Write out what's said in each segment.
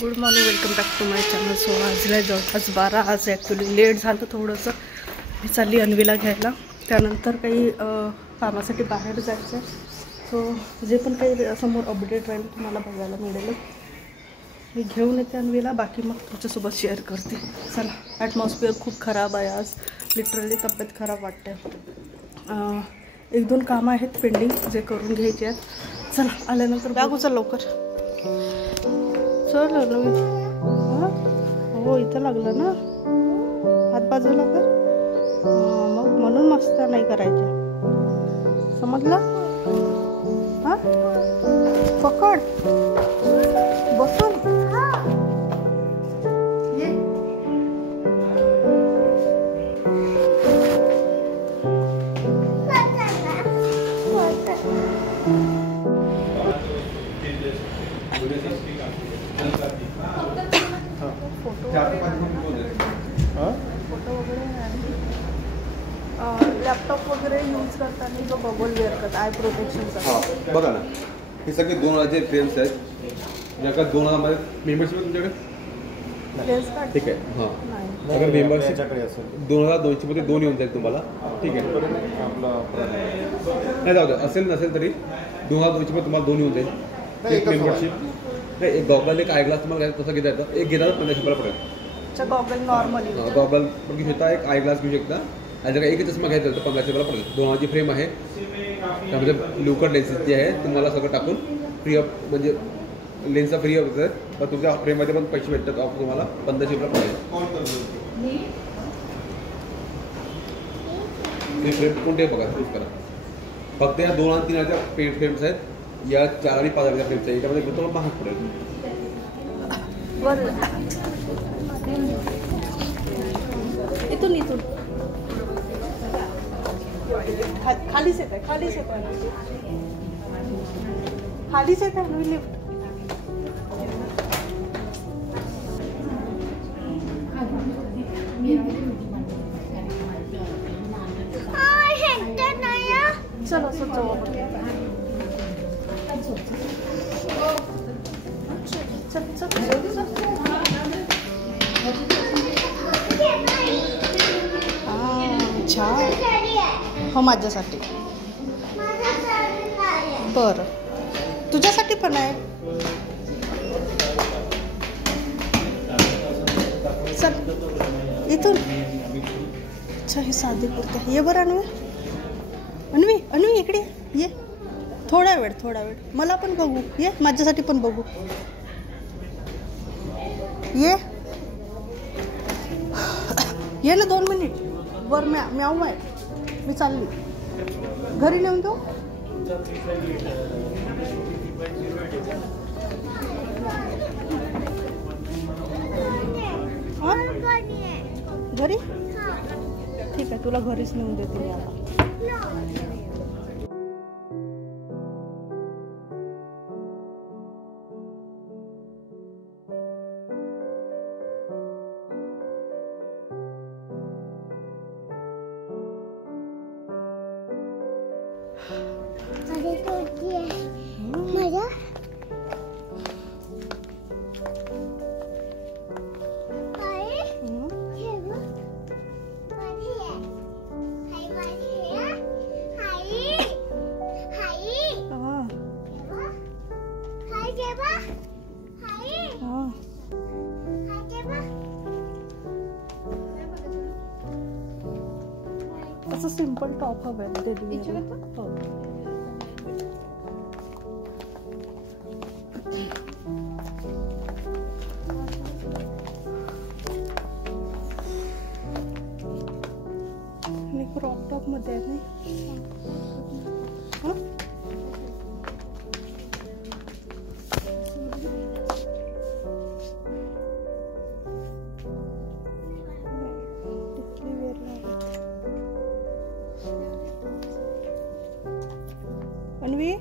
Good morning, welcome back to my channel. So वाजला जवळपास 12. आज ॲक्च्युली लेट झालं थोडंसं. मी चालली अन्वीला घ्यायला, त्यानंतर काही कामासाठी बाहेर जायचं आहे. सो जे पण काही समोर अपडेट राहील तुम्हाला बघायला मिळेल. मी घेऊन येते अन्वीला, बाकी मग तुमच्यासोबत शेअर करते. चला. ॲटमॉस्फिअर खूप खराब आहे आज, लिटरली तब्येत खराब वाटते. 1-2 कामं आहेत पेंडिंग जे करून घ्यायचे आहेत. चला, आल्यानंतर बॅग उचल लवकर. चल हां, हो इथं लागलं ना, हात बाजूला कर. मग म्हणून मस्त नाही करायच्या, समजलं? हां, पकड बसून ये. फोटो वगैरे लॅपटॉप वगैरे यूज करताना जो बबल वेअर करता, आय प्रोटेक्शनचा. बघा ना, हे सगळे 2000चे फ्रेम्स आहेत. ज्याका 2000मध्ये मेंबरशिप तुमच्याकडे लेन्स कार्ड ठीक आहे. हां, नाही अगर मेंबरशिप 2200 मध्ये 2 येऊन जाईल तुम्हाला. ठीक आहे, नाही जाऊ द्या, असेल नसेल तरी 2200 मध्ये तुम्हाला 2 येऊन जाईल. एक मेंबरशिप नाही, एक गॉगल एक आयग्लास तुम्हाला घ्यायचं, तसं घेता येतं. एक घेणार 1500 रुपयाला पडेल. गॉगल नॉर्मली गॉगल पण घेऊ शकता, एक आयग्लास घेऊ शकता. आणि जर एक चष्मा घ्यायचा तर 1500 रुपयाला पडेल. 2000ची फ्रेम आहे, त्यामध्ये लुकड लेन्सेसची आहे. तुम्हाला सगळं टाकून फ्री ऑफ, म्हणजे लेन्सचा फ्री ऑफ आहे. पण तुमच्या फ्रेममध्ये पण पैसे भेटतात. ऑफ तुम्हाला 1500 रुपये पडेल. ही फ्रेम कोणते बघा, चूज करा. फक्त या 2 आणि 3 पेंट फ्रेम्स आहेत. या 4 आणि 5 फ्रेम्स आहेत. याच्यामध्ये तुम्हाला महाग पडेल. इथून इथून खालीच येत आहे, खालीच येत आहे, खालीच येत आहे लिफ्ट. चलो सो जाऊ आपण. चल चल हो, माझ्यासाठी. बरं, तुझ्यासाठी पण आहे. चल इथून. अच्छा, ही साधी कुर्ती. ये बरं अन्वी, अन्वी अन्वी इकडे ये. थोडा वेळ मला पण बघू. ये माझ्यासाठी पण बघू. ये ना 2 मिनिट वर. म्याऊ आहे, मी चालली घरी. नेऊन देऊ. घरी ठीक आहे, तुला घरीच नेऊन देते मी आता. असं सिंपल टॉप हवं आहे. क्रॉप टॉप मध्ये आहे नाही. अन्वी,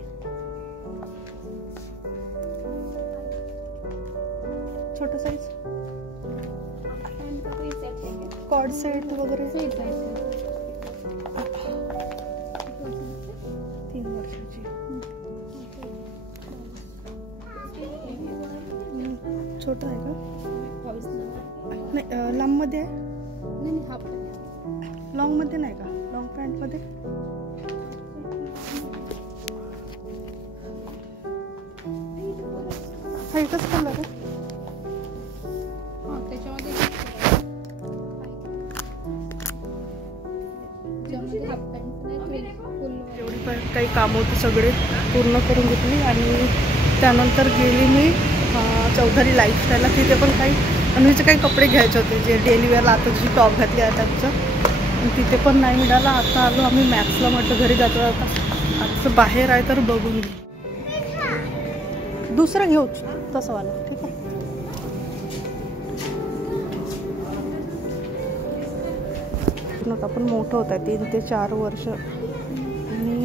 छोटा साइज कॉर्ड सेट वगैरे. 3 वर्षाची. छोटा आहे का? नाही लांबमध्ये आहे. नाही हाफ पॅन्ट. लॉंगमध्ये नाही का? लॉंग पॅन्टमध्ये हा एकच कलर आहे. हां त्याच्यामध्ये हाफ पॅन्ट नाही फुल. एवढी पण काही कामं होती सगळे पूर्ण करून घेतली आणि त्यानंतर गेली मी चौधरी लाईफस्टाईलला. तिथे पण काही अन्वीचे काही कपडे घ्यायचे होते जे डेली वेअरला आता जी टॉप घातली आहे त्यांचं. तिथे पण नाही मिळालं. आता आलो आम्ही मॅक्सला. म्हटलं घरी जाता जाता आजचं बाहेर आहे तर बघून घेऊ. दुसरं घेऊच तसं वाला. ठीक आहे. आपण मोठं होत आहे 3 ते 4 वर्ष. आणि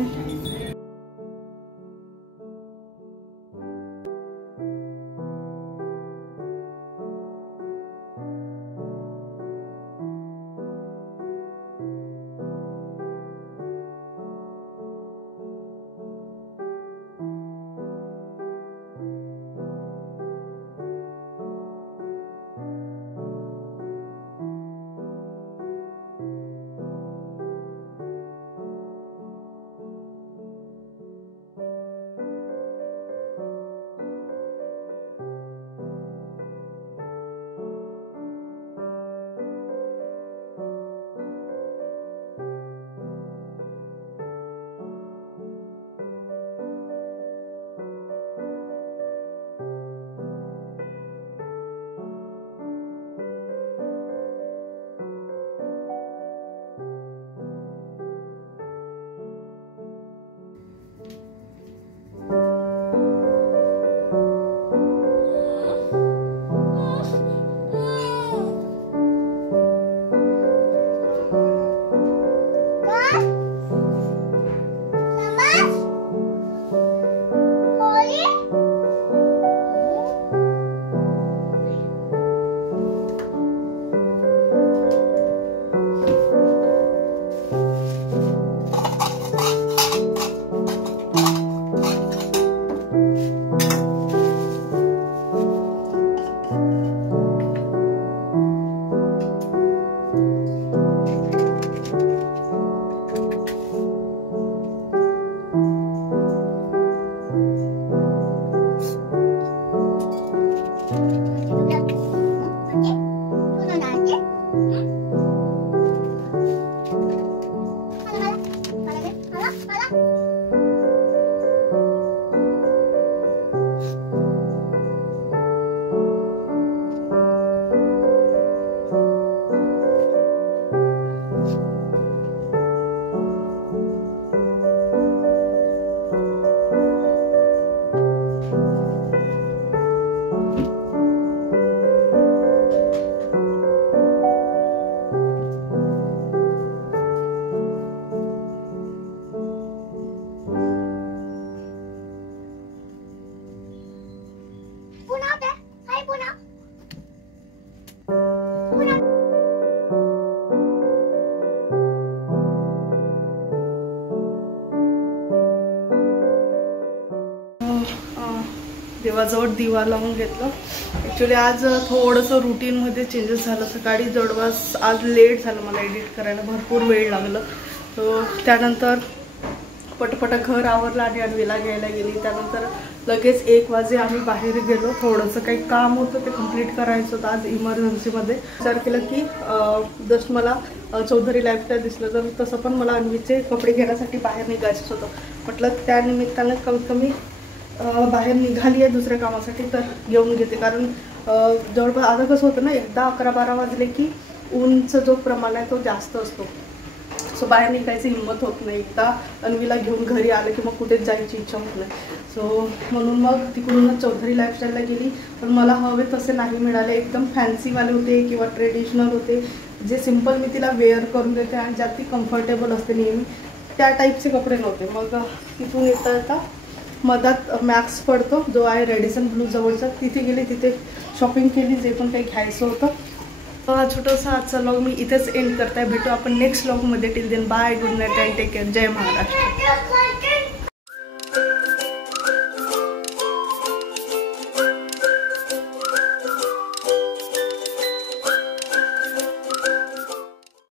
देवाजवळ दिवा लावून घेतलं. ॲक्च्युली आज थोडंसं रुटीनमध्ये चेंजेस झालं. सकाळी जवळपास आज लेट झालं मला एडिट करायला. भरपूर वेळ लागलं. त्यानंतर पटपट घर आवरलं आणि अन्वीला घ्यायला गेली. त्यानंतर लगेच 1 वाजे आम्ही बाहेर गेलो. थोडंसं काही काम होतं ते कंप्लीट करायचं होतं आज इमर्जन्सीमध्ये. विचार केलं की जस्ट मला चौधरी लाईफस्टाईल दिसलं तर तसं पण मला अन्वीचे कपडे घेण्यासाठी बाहेर निघायचंच होतं. म्हटलं त्यानिमित्तानं कमीत कमी बाहेर निघाली आहे दुसऱ्या कामासाठी तर घेऊन घेते. कारण जवळपास आता कसं होतं ना, एकदा 11-12 वाजले की ऊनचं जो प्रमाण आहे तो जास्त असतो. सो बाहेर निघायची हिंमत होत नाही. एकदा अन्वीला घेऊन घरी आलं की मग कुठेच जायची इच्छा होत नाही. सो म्हणून मग तिकडूनच चौधरी लाईफस्टाईलला गेली. पण मला हवे तसे नाही मिळाले. एकदम फॅन्सीवाले होते किंवा ट्रेडिशनल होते, जे सिम्पल मी तिला वेअर करून देते आणि ज्यात ती कम्फर्टेबल असते नेहमी, त्या टाईपचे कपडे नव्हते. मग तिथून येता येता मधात मॅक्स पडतो जो आहे रेडिसन ब्लू जवळचा, तिथे गेले. तिथे शॉपिंग केली, जे पण काही घ्यायचं होतं. छोटासा आजचा व्लॉग मी इथेच एंड करताय. भेटू आपण नेक्स्ट व्लॉगमध्ये. Till then bye, good night and take care. Jai Maharashtra.